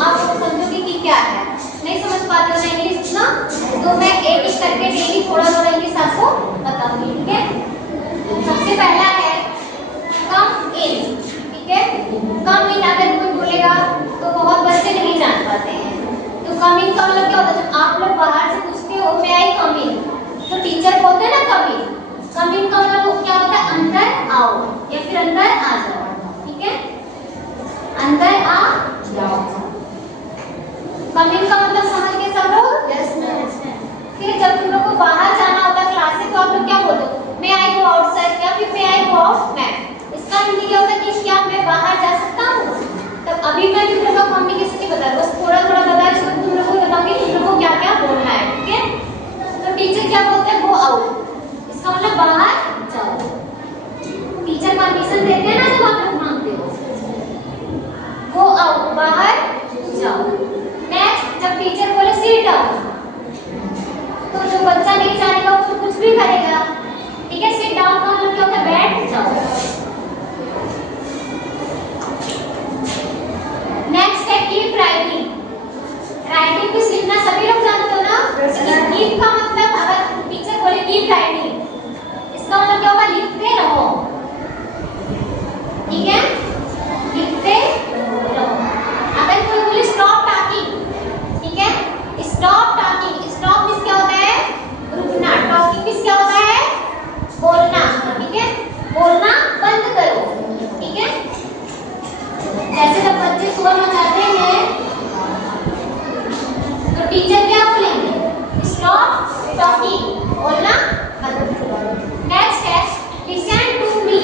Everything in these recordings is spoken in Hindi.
आप समझोगे कि क्या है। नहीं समझ पाते हो ना इंग्लिश ना, तो मैं एक एक करके डेली थोड़ा थोड़ा इंग्लिश आपको बताऊंगी, ठीक है। सबसे पहला है कम इन, ठीक है। कम इन अगर कोई बोलेगा तो बहुत बच्चे नहीं जान पाते हैं। तो कम इन का मतलब क्या होता है, जब आप लोग बाहर से पूछते हो मैं आई कम इन, तो टीचर बोलते हैं ना कम इन। कम इन का मतलब क्या होता है, अंदर आओ या फिर अंदर आ जाओ, ठीक है। अंदर आ जाओ। कम इन का मतलब समझ गए सब लोग? Yes ma'am. फिर जब तुम लोग को बाहर जाना होता है क्लास से, तो आप लोग क्या बोलते हो, मैं आई गो आउटसाइड या फिर मैं आई गो आउट मैम। इसका हिंदी क्या होता है कि क्या मैं बाहर जा सकता हूँ। तब अभी मैं तुम लोग का कम्युनिकेशन नहीं बता रहा, बस थोड़ा थोड़ा बता रही हूँ, तुम लोग को बताऊंगी तुम लोग को क्या क्या बोलना है, ठीक है। तो टीचर क्या बोलते हैं, गो आउट, इसका मतलब बाहर जाओ। टीचर परमिशन देते हैं ना जब आप लोग मांगते हो, गो आउट बाहर जाओ। नेक्स्ट जब टीचर बोले सिट डाउन, तो जो बच्चा नहीं जानेगा वो तो कुछ भी करेगा, ठीक है। सिट डाउन का मतलब क्या होता है, बैठ जाओ। नेक्स्ट है कीप राइटिंग। राइटिंग भी लिखना सभी लोग जानते हो ना। कीप का मतलब अगर टीचर बोले कीप राइटिंग, इसका मतलब क्या होगा, लिखते रहो, ठीक है, लिखते रहो। अगर कोई बोले स्टॉप टॉकिंग, ठीक है, स्टॉप टॉकिंग, स्टॉप मींस क्या होता है, रुकना, टॉकिंग मींस क्या होता है, बोलना, ठीक है, बोलना बंद करो, ठीक है। जैसे जब बच्चे सुबह में जाते हैं तो टीचर क्या बोलेंगे, स्टॉप टॉकिंग, बोलना बंद करो। नेक्स्ट है listen to me.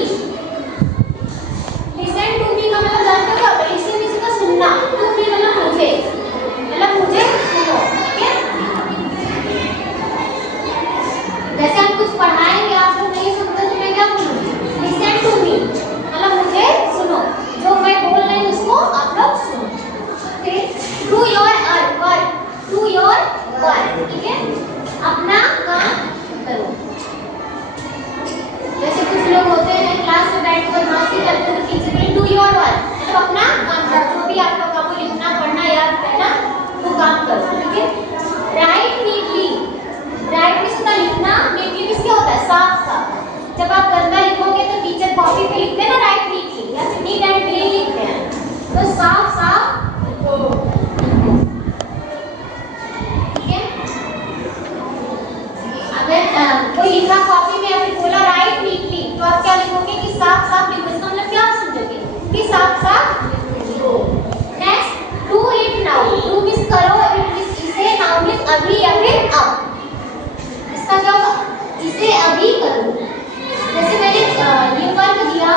Listen to me का मतलब जानते हो क्या होता है, लिसन मींस का सुनना, टू मी मतलब मुझे सुनो, ठीक है। जैसे हम कुछ पढ़ाएंगे आप लोग नहीं सुनते तो मैं क्या बोलूंगी, लिसन टू मी मतलब मुझे सुनो, जो मैं बोल रही हूँ उसको आप लोग सुनो। फिर do your work, do your work, ठीक है, अपना काम करो। जैसे कुछ लोग होते हैं क्लास में बैठ कर मस्ती करते हैं, तो टीचर बोले डू योर वर्क मतलब अपना काम करो, जो भी आपका काम हो, लिखना पढ़ना याद करना वो काम करो, ठीक है। राइट नीटली, राइट मींस होता है लिखना, नीटली मींस क्या होता है, साफ साफ। जब आप गंदा लिखोगे तो टीचर कॉपी पे लिखते हैं ना राइट नीटली या फिर नीट एंड क्लीन लिखते हैं, तो साफ साफ लिखो, ठीक है। अगर कोई लिखा कॉपी में आपने बोला राइट नीटली, तो आप क्या लिखोगे कि साफ साफ लिखो, इसका मतलब क्या आप समझोगे कि साफ साफ लिखो। Next do it now, do means करो, इट मींस इसे, नाउ मींस अभी या फिर अब। इसका क्या होगा, इसे अभी करो। जैसे मैंने ये वर्क दिया,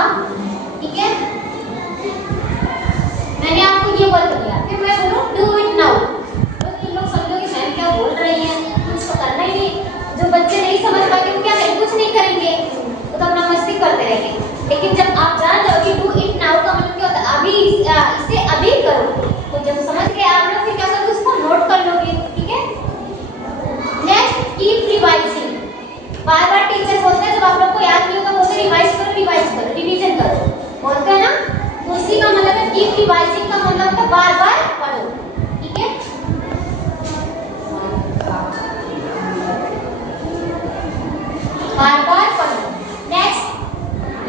ठीक है, मैंने आपको ये वर्क दिया, फिर मैं बोलूं डू इट नाउ, तो तुम लोग समझोगे मैम क्या बोल रही है, कुछ तो करना ही नहीं। जो बच्चे नहीं समझ पाते वो क्या करेंगे, कुछ नहीं करेंगे, वो तो अपना मस्ती करते रहेंगे। लेकिन जब आप जान जाओ कि डू इट नाउ का मतलब क्या होता है, अभी इसे अभी करो, तो जब समझ गए आप लोग फिर क्या करोगे, उसको नोट कर लोगे, ठीक है। Next keep revising. बार बार टीचर बोलते हैं, जब आप लोग को याद नहीं होगा बोलते रिवाइज करो, रिवीजन करो, बोलते हैं ना, उसी का मतलब है कीप रिवाइजिंग का मतलब है बार बार पढ़ो, ठीक है। बार बार पढ़ो। Next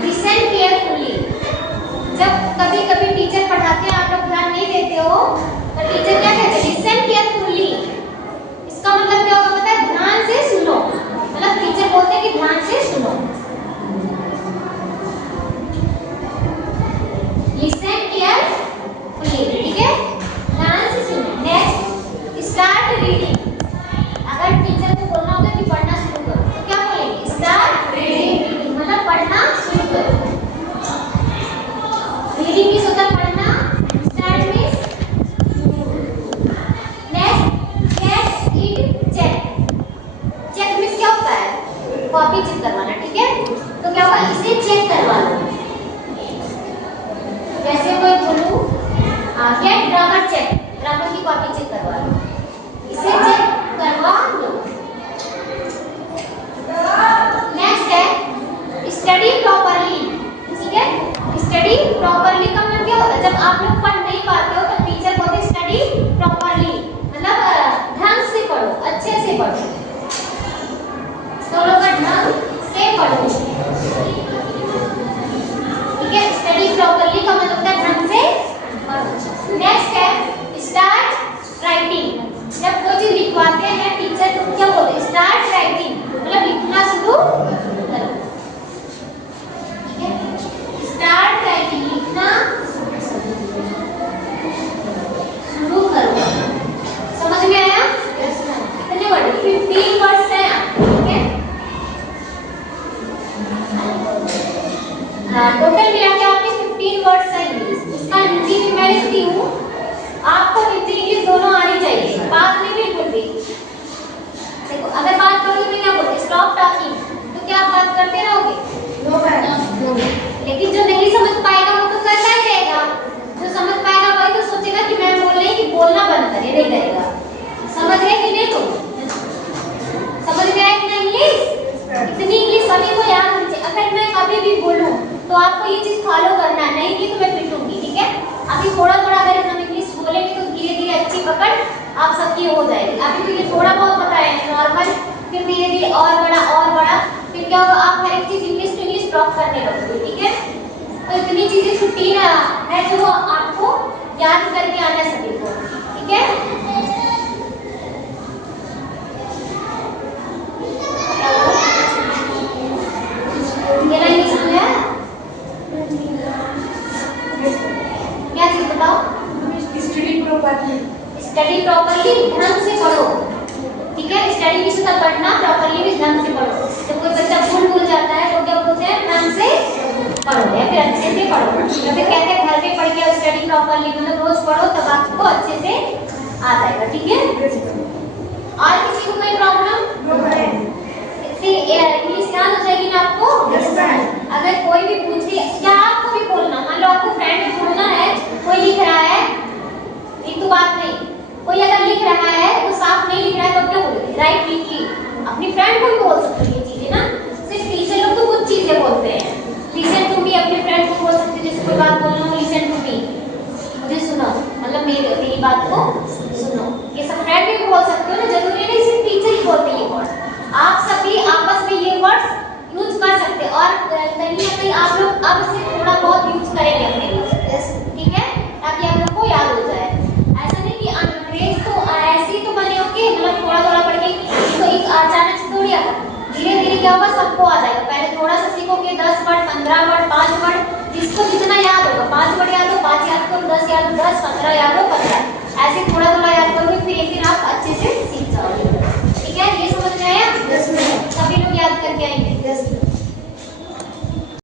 listen carefully. जब कभी कभी टीचर पढ़ाते हैं आप लोग ध्यान नहीं देते हो, तो टीचर क्या कहते हैं, लिसन केयरफुली, इसका मतलब क्या होगा पता है, ध्यान से सुनो, मतलब टीचर बोलते हैं कि ध्यान से सुनो। लिसन केयरफुली, ठीक है, ध्यान से सुनो। Next start reading. अगर टीचर को बोलना होगा कि पढ़ना शुरू करो, तो क्या बोलेंगे, स्टार्ट रीडिंग मतलब पढ़ना शुरू करो। रीडिंग मींस होता है पढ़ना, start means next get it check. Check means क्या होता है, कॉपी चेक करवाना, ठीक है, तो क्या होगा, इसे चेक करवा लो। जैसे कोई बोलूं गेट ग्रामर चेक, ग्रामर की कॉपी चेक करवा लो, इसे चेक करवा लो। नेक्स्ट है स्टडी प्रॉपर्ली, ठीक है। स्टडी प्रॉपर्ली का मतलब क्या होता है, जब आप लोग पढ़ नहीं पाते हो तो टीचर बोलते स्टडी पढ़ो, ठीक है। स्टडी प्रॉपर्ली का मतलब होता है ढंग से पढ़ो। नेक्स्ट है स्टार्ट राइटिंग। जब कोई चीज लिखवाते हैं टीचर तो क्या बोलते हैं, स्टार्ट राइटिंग, मतलब लिखना शुरू करो, ठीक है। स्टार्ट राइटिंग, लिखना शुरू करो। समझ में आया? कितने वर्ड? 15 वर्ड्स हैं, ठीक है। हाँ, टोटल मिला के आपके 15 वर्ड्स हैं इंग्लिश। उसका हिंदी में मैं लिखती हूँ, आपको हिंदी इंग्लिश दोनों आनी चाहिए, बात नहीं बिल्कुल भी। देखो अगर बात करोगे तो क्या बोलते, स्टॉप टॉकिंग, तो क्या आप बात करते रहोगे? नो। लेकिन जो नहीं समझ पाएगा वो तो करता ही रहेगा, जो समझ पाएगा वही तो सोचेगा कि मैं बोल रही कि बोलना बंद करे, नहीं करेगा। समझ गए कि नहीं? तो समझ में आया कि नहीं इंग्लिश? इतनी इंग्लिश सभी को याद होनी चाहिए। अगर मैं कभी भी बोलूं तो आपको ये चीज फॉलो करना है, नहीं की तो मैं पिटूंगी, ठीक है। अभी थोड़ा थोड़ा अगर हम इंग्लिश बोलेंगे तो धीरे धीरे अच्छी पकड़ आप सबकी हो जाएगी। अभी तो ये थोड़ा बहुत पता है नॉर्मल, फिर धीरे धीरे और बड़ा, फिर क्या होगा, आप हर एक चीज इंग्लिश टू इंग्लिश ड्रॉप करने लगोगे, ठीक है। तो इतनी चीजें छुट्टी है जो आपको याद करके आना है सभी को, ठीक है। ये लाइन इसमें है, क्या चीज बताओ? स्टडी प्रॉपर्ली, ढंग से पढ़ो, ठीक है। स्टडी भी शुद्ध पढ़ना, प्रॉपर्ली भी ढंग से पढ़ो। जब कोई बच्चा भूल जाता है तो क्या बोलते हैं, ढंग से पढ़ो या फिर अच्छे से पढ़ो, या फिर कहते हैं घर पे पढ़ के स्टडी प्रॉपर्ली, मतलब रोज पढ़ो तब आपको अच्छे से आ जाएगा, ठीक है। और किसी को कोई प्रॉब्लम? इंग्लिश याद हो जाएगी ना आपको? अगर कोई भी पूछे या आपको भी बोलना, मान लो आपको फ्रेंड में बोलना है, कोई लिख रहा है, एक तो बात नहीं, कोई अगर लिख रहा है वो साफ नहीं लिख रहा है तो क्या बोलोगे, राइट लिखिए। अपनी फ्रेंड को भी बोल सकते हैं ये चीजें ना, सिर्फ टीचर लोग तो कुछ चीजें बोलते हैं। लिसन टू मी अपने फ्रेंड को बोल सकते हैं, जैसे कोई बात बोलना हो, लिसन टू मी, मुझे सुनो, मतलब मेरी बात को सुनो। ये सब फ्रेंड भी बोल सकते हो ना, जरूरी नहीं सिर्फ टीचर ही बोलते हैं ये वर्ड, आप सभी आपस में ये वर्ड्स यूज कर सकते हैं। और कहीं ना कहीं आप लोग अब से थोड़ा बहुत यूज करेंगे अपने लिए, ठीक है, ताकि आप लोग को याद हो जाए। ऐसा नहीं कि अंग्रेज तो ऐसे ही तो बने हो कि मतलब थोड़ा थोड़ा पढ़ के तो एक अचानक से थोड़ी आता, धीरे धीरे क्या होगा सबको आ जाएगा। पहले थोड़ा सा सीखोगे, 10 वर्ड, 15 वर्ड, 5 वर्ड, जिसको जितना याद होगा, 5 वर्ड याद हो 5 याद करो, 10 याद हो 10, 15 याद हो 15, ऐसे थोड़ा थोड़ा याद करोगे, फिर एक दिन आप अच्छे से